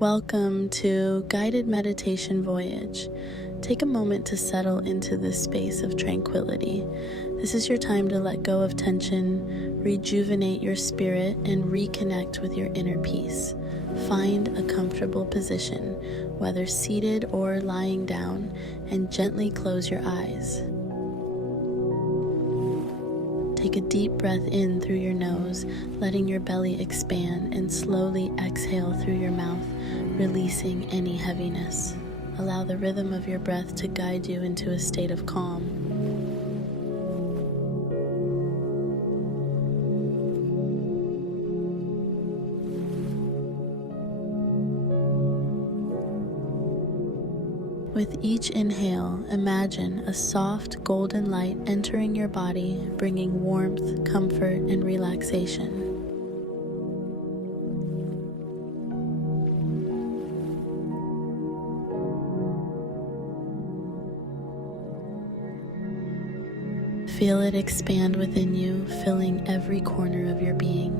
Welcome to Guided Meditation Voyage. Take a moment to settle into this space of tranquility. This is your time to let go of tension, rejuvenate your spirit, and reconnect with your inner peace. Find a comfortable position, whether seated or lying down, and gently close your eyes. Take a deep breath in through your nose, letting your belly expand, and slowly exhale through your mouth, releasing any heaviness. Allow the rhythm of your breath to guide you into a state of calm. With each inhale, imagine a soft golden light entering your body, bringing warmth, comfort, and relaxation. Feel it expand within you, filling every corner of your being.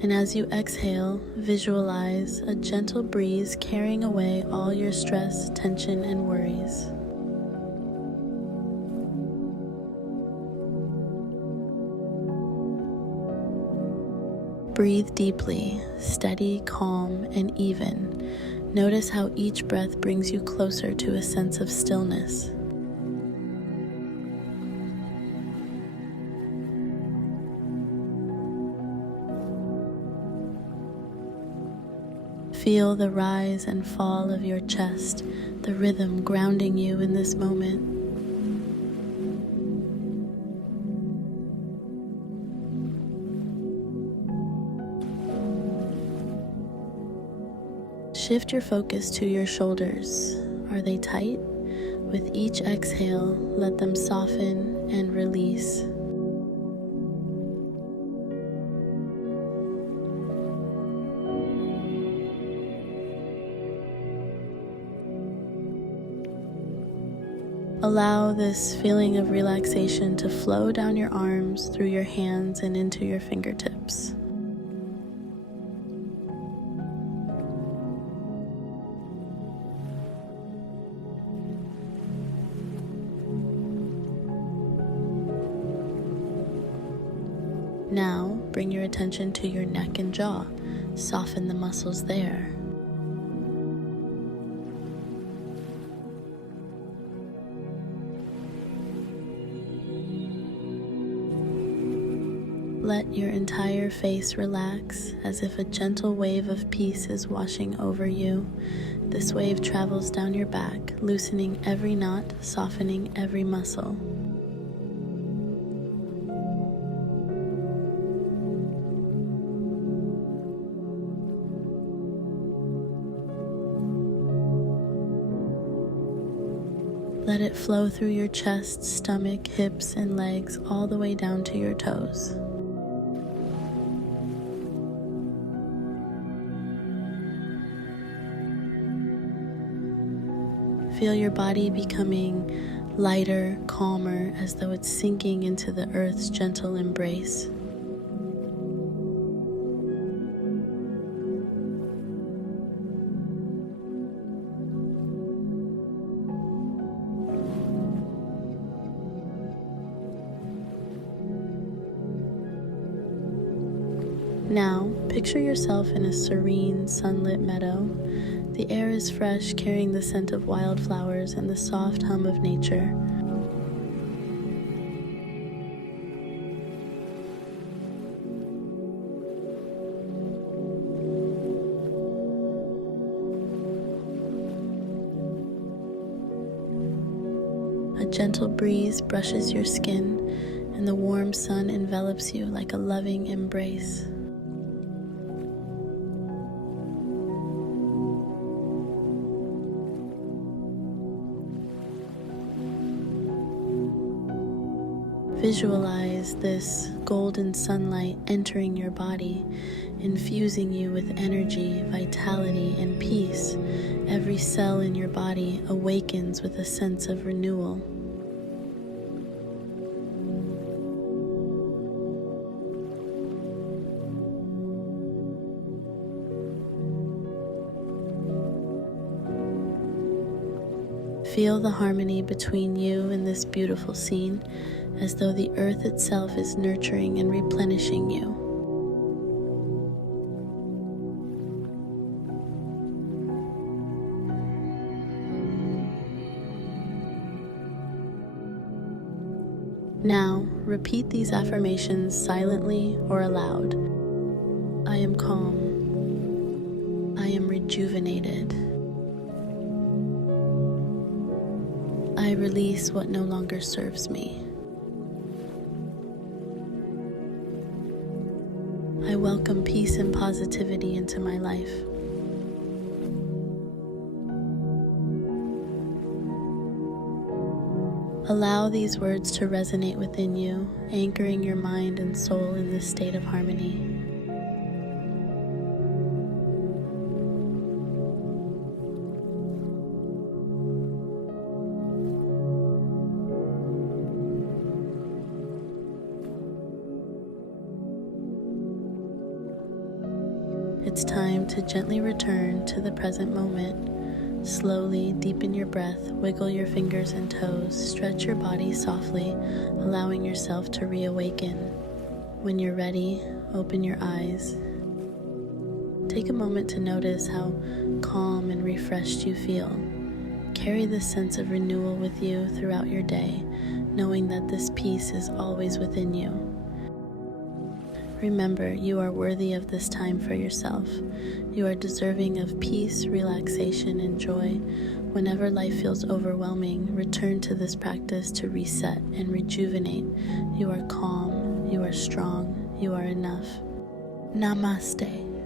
And as you exhale, visualize a gentle breeze carrying away all your stress, tension, and worries. Breathe deeply, steady, calm, and even. Notice how each breath brings you closer to a sense of stillness. Feel the rise and fall of your chest, the rhythm grounding you in this moment. Shift your focus to your shoulders. Are they tight? With each exhale, let them soften and release. Allow this feeling of relaxation to flow down your arms, through your hands, and into your fingertips. Now, bring your attention to your neck and jaw. Soften the muscles there. Let your entire face relax as if a gentle wave of peace is washing over you. This wave travels down your back, loosening every knot, softening every muscle. Let it flow through your chest, stomach, hips, and legs all the way down to your toes. Feel your body becoming lighter, calmer, as though it's sinking into the earth's gentle embrace. Now, picture yourself in a serene, sunlit meadow. The air is fresh, carrying the scent of wildflowers and the soft hum of nature. A gentle breeze brushes your skin, and the warm sun envelops you like a loving embrace. Visualize this golden sunlight entering your body, infusing you with energy, vitality, and peace. Every cell in your body awakens with a sense of renewal. Feel the harmony between you and this beautiful scene, as though the earth itself is nurturing and replenishing you. Now, repeat these affirmations silently or aloud. I am calm. I am rejuvenated. I release what no longer serves me. I welcome peace and positivity into my life. Allow these words to resonate within you, anchoring your mind and soul in this state of harmony. It's time to gently return to the present moment. Slowly deepen your breath, wiggle your fingers and toes, stretch your body softly, allowing yourself to reawaken. When you're ready, open your eyes. Take a moment to notice how calm and refreshed you feel. Carry this sense of renewal with you throughout your day, knowing that this peace is always within you. Remember, you are worthy of this time for yourself. You are deserving of peace, relaxation, and joy. Whenever life feels overwhelming, return to this practice to reset and rejuvenate. You are calm, you are strong, you are enough. Namaste.